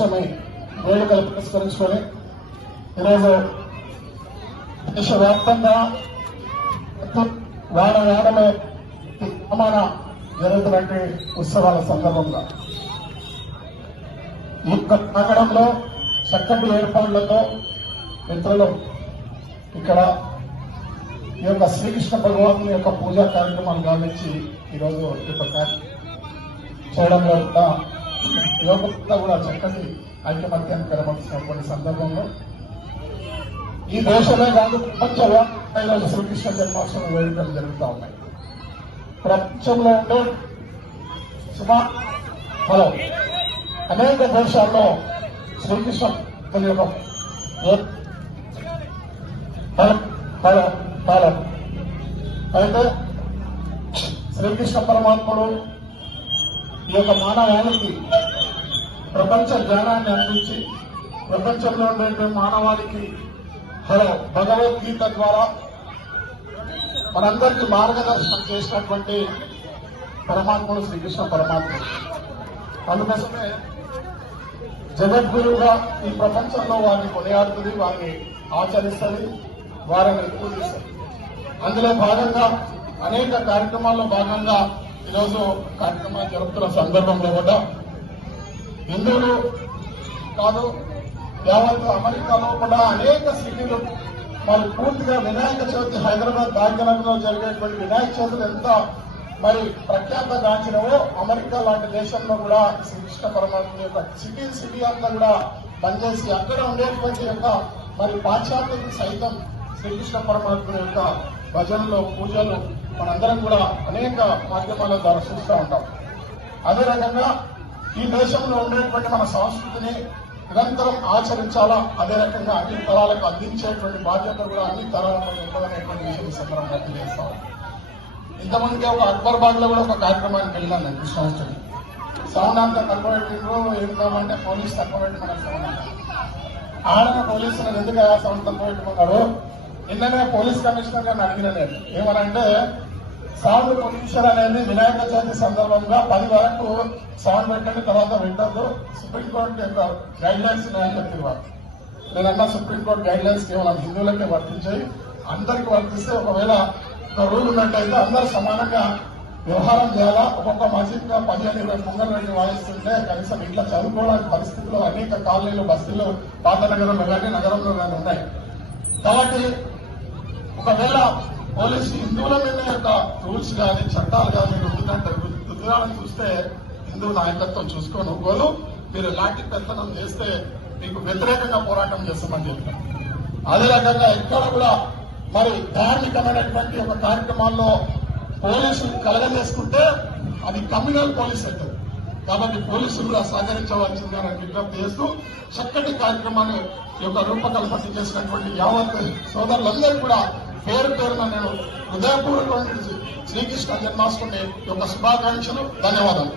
జన్మాష్టమి వేడుకలు పురస్కరించుకొని ఈరోజు దేశవ్యాప్తంగా వాడవాడలో సమాన జరుగుతున్నటువంటి ఉత్సవాల సందర్భంగా ఈ యొక్క ప్రాంగణంలో చక్కటి ఏర్పాట్లతో మిత్రులు ఇక్కడ ఈ యొక్క శ్రీకృష్ణ భగవాను యొక్క పూజా కార్యక్రమాలు గావించి ఈరోజు చేయడం వల్ల యువకులతో కూడా చక్కటి ఐకమత్యాన్ని కనబడుతున్నటువంటి సందర్భంలో ఈ దేశమే కాదు ప్రపంచవ్యాప్తంగా శ్రీకృష్ణ జన్మాష్టమి వేడుకలు జరుగుతూ ఉన్నాయి. ప్రపంచంలో ఉండే సుమారు అనేక దేశాల్లో శ్రీకృష్ణ అయితే శ్రీకృష్ణ పరమాత్ముడు ఈ యొక్క మానవాళికి ప్రపంచ జ్ఞానాన్ని అందించి ప్రపంచంలో ఉండే మానవాళికి భగవద్గీత ద్వారా మనందరికీ మార్గదర్శనం చేసినటువంటి పరమాత్ముడు శ్రీకృష్ణ పరమాత్ముడు. అందుకోసమే జగద్గురువుగా ఈ ప్రపంచంలో వారిని కొనియాడుతుంది, వారిని ఆచరిస్తుంది, వారిని పూజిస్తుంది. అందులో భాగంగా అనేక కార్యక్రమాల్లో భాగంగా ఈరోజు కార్యక్రమాలు జరుపుతున్న సందర్భంలో కూడా హిందువులు కాదు యావత్ అమెరికాలో కూడా అనేక సిటీలు మరి పూర్తిగా వినాయక చవితి హైదరాబాద్ భాగ్యనగర్లో జరిగేటువంటి వినాయక చవితులు ఎంత మరి ప్రఖ్యాతగాంచినవో అమెరికా లాంటి దేశంలో కూడా శ్రీకృష్ణ పరమాత్మ యొక్క సిటీ అంతా కూడా పనిచేసి అక్కడ ఉండేటువంటి యొక్క మరి పాశ్చాత్యులకు సైతం శ్రీకృష్ణ పరమాత్మ యొక్క భజనలు పూజలు మనందరం కూడా అనేక మాధ్యమాల ద్వారా చూస్తూ ఉంటాం. అదే రకంగా ఈ దేశంలో ఉండేటువంటి మన సంస్కృతిని నిరంతరం ఆచరించాలా, అదే రకంగా అన్ని తరాలకు అందించేటువంటి బాధ్యత కూడా అన్ని తరాలపై ఉంటుందనేటువంటి విషయం సందర్భంగా తెలియజేస్తాం. ఇంతమందికి ఒక అక్బర్బాద్ లో కూడా ఒక కార్యక్రమానికి వెళ్ళాను నేను కృష్ణాష్టమి. సౌండ్ అంతా తక్కువ పెట్టిండ్రు, ఏంటంటే పోలీసు తక్కువ పెట్టి మనకు సౌండ్ అంటారు. ఆడన పోలీసులను ఎందుకు సౌండ్ తక్కువ పెట్టుకున్నారు? నిన్ననే పోలీస్ కమిషనర్ గారిని అడిగిన నేను ఏమనంటే సౌండ్ పొల్యూషన్ అనేది వినాయక చవితి సందర్భంగా 10 వరకు సౌండ్ పెట్టండి, తర్వాత పెట్టద్దు. సుప్రీంకోర్టు యొక్క గైడ్ లైన్స్ ఉన్నాయని చెప్పేవారు. నేనన్నా సుప్రీంకోర్టు గైడ్ లైన్స్ కేవలం హిందువులకే వర్తించాయి, అందరికీ వర్తిస్తే ఒకవేళ ఒక రూల్ ఉన్నట్టయితే అందరూ సమానంగా వ్యవహారం చేయాలా. ఒక్కొక్క మసీద్ గా 15-20 పొంగలు పెట్టి వాయిస్తుంటే కనీసం ఇట్లా చదువుకోవడానికి పరిస్థితుల్లో అనేక కాలనీలు బస్తీలు పాత నగరంలో కానీ నగరంలో కానీ ఉన్నాయి. కాబట్టి ఒకవేళ పోలీసు హిందువుల మీద యొక్క రూల్స్ కానీ చట్టాలు కానీ రుద్దాలని చూస్తే హిందూ నాయకత్వం చూసుకొని ఒప్పుకోదు. మీరు లాఠీ పెత్తనం చేస్తే మీకు వ్యతిరేకంగా పోరాటం చేస్తామని చెప్తాం. అదే రకంగా ఎక్కడ కూడా మరి ధార్మికమైనటువంటి ఒక కార్యక్రమాల్లో పోలీసులు కలగజేసుకుంటే అది కమ్యూనల్ పోలీస్ అవుతుంది. కాబట్టి పోలీసులు కూడా సహకరించవలసిందని విజ్ఞప్తి చేస్తూ చక్కటి కార్యక్రమాన్ని యొక్క రూపకల్పన చేసినటువంటి యావత్ సోదరులందరూ కూడా పేరు పేరున నేను హృదయపూర్వకమైన శ్రీకృష్ణ జన్మాష్టమి యొక్క శుభాకాంక్షలు, ధన్యవాదాలు.